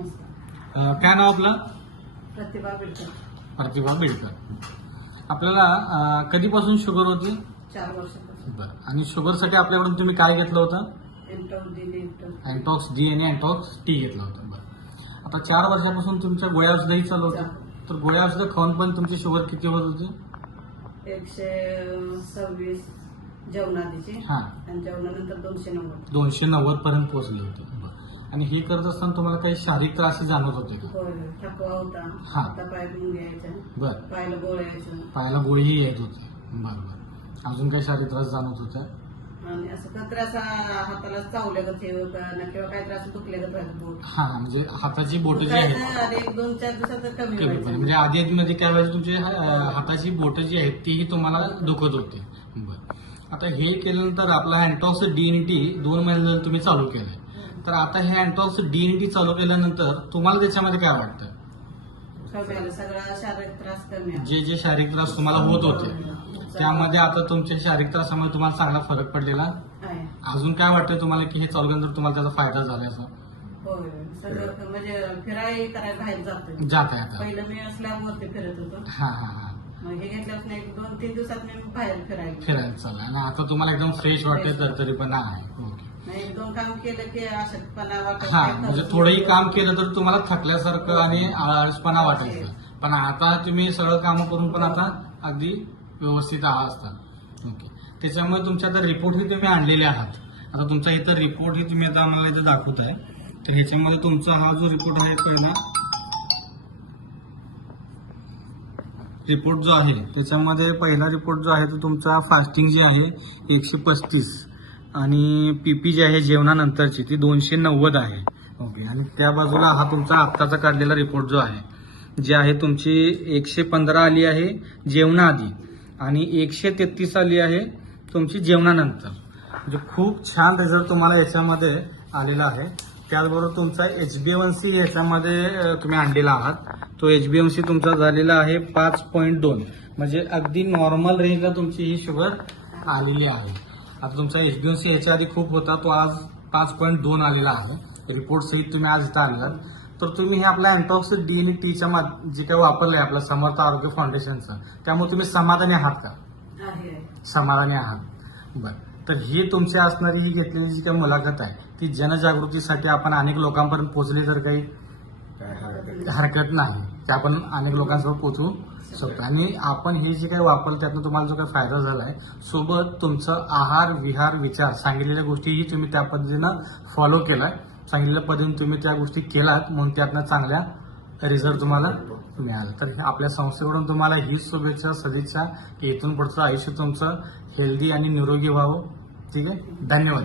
नमस्कार. काय नाव आपलं? प्रतिभा बिडकर. प्रतिभा बिडकर. आपल्याला कधीपासून शुगर होती? 4 वर्षापासून. बरं. आणि शुगरसाठी आपल्याकडून तुम्ही काय घेतलं होतं? एंटॉक्स डी आणि एंटॉक्स टी घेतलं होतं. बरं. आता 4 वर्षापासून तुमच्या गोळ्या औषधही चालू होत्या. तर गोळ्या औषधं खाऊन पण तुमची शुगर किती होत होती? 126 जेवणाआधीची. हां. आणि जेवणानंतर 290. 290 पर्यंत पोहोचले होते. बरं. आणि हे करत असताना तुम्हाला काही शारीरिक त्रास जाणवत होते का? होय, थकवा होता. हा. आता पाय मुंग्या यायच्या, बरं. पायाला गोळ्या यायच्या पायाला गोळीही येत होती. बरं बरं. अजून काही शारीरिक त्रास जाणवत होत्या? आणि असं काहीतरी असा हाताला चावल्यागत हे किंवा काहीतरी असं दुखल्यागत व्हायचं बोट. हा, म्हणजे हाताची बोट जी आहेत आणि 1-2-4 दिवसात कमी कमी व्हायचं. पण म्हणजे आधी मध्ये काय व्हायचं तुमची हाताची बोट जी आहेत तीही तुम्हाला दुखत होती. बरं. आता हे केल्यानंतर आपला अँटॉक्स डी 2 महिने झाले तुम्ही चालू केलंय. तर आता हे अँटॉक्स डी चालू केल्यानंतर तुम्हाला त्याच्यामध्ये काय वाटतं? कमी आलं, सगळा शारीरिक त्रास कमी आला. जे शारीरिक त्रास तुम्हाला होत होते त्यामध्ये आता तुमच्या शारीरिक त्रासामुळे तुम्हाला चांगला फरक पडलेला आहे. अजून काय वाटतंय तुम्हाला की हे चालू केल्यानंतर तुम्हाला त्याचा फायदा झाला असं? होय, सगळं म्हणजे फिरायला करायला बाहेर जातो. जात आहे आता? पहिलं मी स्लॅबवरती फिरत होतो. हा हा हा. मग हे घेतल्यापासून 1-2-3 दिवसात मी बाहेर फिरायला फिरायला चालला आणि आता तुम्हाला एकदम फ्रेश वाटतंय तरी पण आहे. ओके. 1-2 काम केलं की अशक्तपणा वाटत. हा, म्हणजे थोडंही काम केलं तर तुम्हाला थकल्यासारखं आणि आळसपणा वाटायचं. पण आता तुम्ही सगळं कामं करून पण आता अगदी व्यवस्थित असतात. ओके. त्याच्यामुळे तुमचे आता रिपोर्टही तुम्ही आणलेले आहात. आता तुमचा इथं रिपोर्टही तुम्ही आता आम्हाला इथं दाखवत आहे. तर ह्याच्यामध्ये तुमचा हा जो रिपोर्ट आहे पहिला रिपोर्ट जो आहे त्याच्यामध्ये पहिला रिपोर्ट जो आहे तो तुमचा फास्टिंग जी आहे 135 आणि पीपी जी आहे जेवणानंतरची ती 290 आहे. ओके. आणि त्या बाजूला हा तुमचा आत्ताचा काढलेला रिपोर्ट जो आहे जे आहे तुमची 115 आली आहे जेवणाआधी आणि 133 आली आहे तुमची जेवणानंतर. म्हणजे खूप छान रिझल्ट तुम्हाला याच्यामध्ये आलेला आहे. त्याचबरोबर तुमचा HbA1c याच्यामध्ये तुम्ही आणलेला आहात. तो HbA1c तुमचा झालेला आहे 5.2 म्हणजे अगदी नॉर्मल रेंजला तुमची ही शुगर आलेली आहे. आता तुमचा HbA1c याच्या आधी खूप होता, तो आज 5.2 आलेला आहे. रिपोर्ट सहित तुम्ही आज इथं आलेलात. तर तुम्ही हे आपल्या अँटॉक्स डी आणि टीच्या जे काही वापरलंय आपलं समर्थ आरोग्य फाउंडेशनचं त्यामुळे तुम्ही समाधानी आहात का? समाधानी आहात. बरं. तर ही तुमची असणारी ही घेतलेली जी काही मुलाखत आहे ती जनजागृतीसाठी आपण अनेक लोकांपर्यंत पोहोचली तर काही हरकत नाही की आपण अनेक लोकांसोबत पोहोचू शकतो. आणि आपण हे जे काही वापरलं त्यातून तुम्हाला जो काही फायदा झाला आहे सोबत तुमचं आहार विहार विचार सांगितलेल्या गोष्टीही तुम्ही त्या पद्धतीनं फॉलो केलाय. सांगितलेल्या पद्धतीने तुम्ही त्या गोष्टी केलात म्हणून त्यातनं चांगल्या रिझल्ट तुम्हाला मिळाला. तर आपल्या संस्थेकडून तुम्हाला हीच शुभेच्छा सदिच्छा की इथून पुढचं आयुष्य तुमचं हेल्दी आणि निरोगी व्हावं. ठीक आहे. धन्यवाद.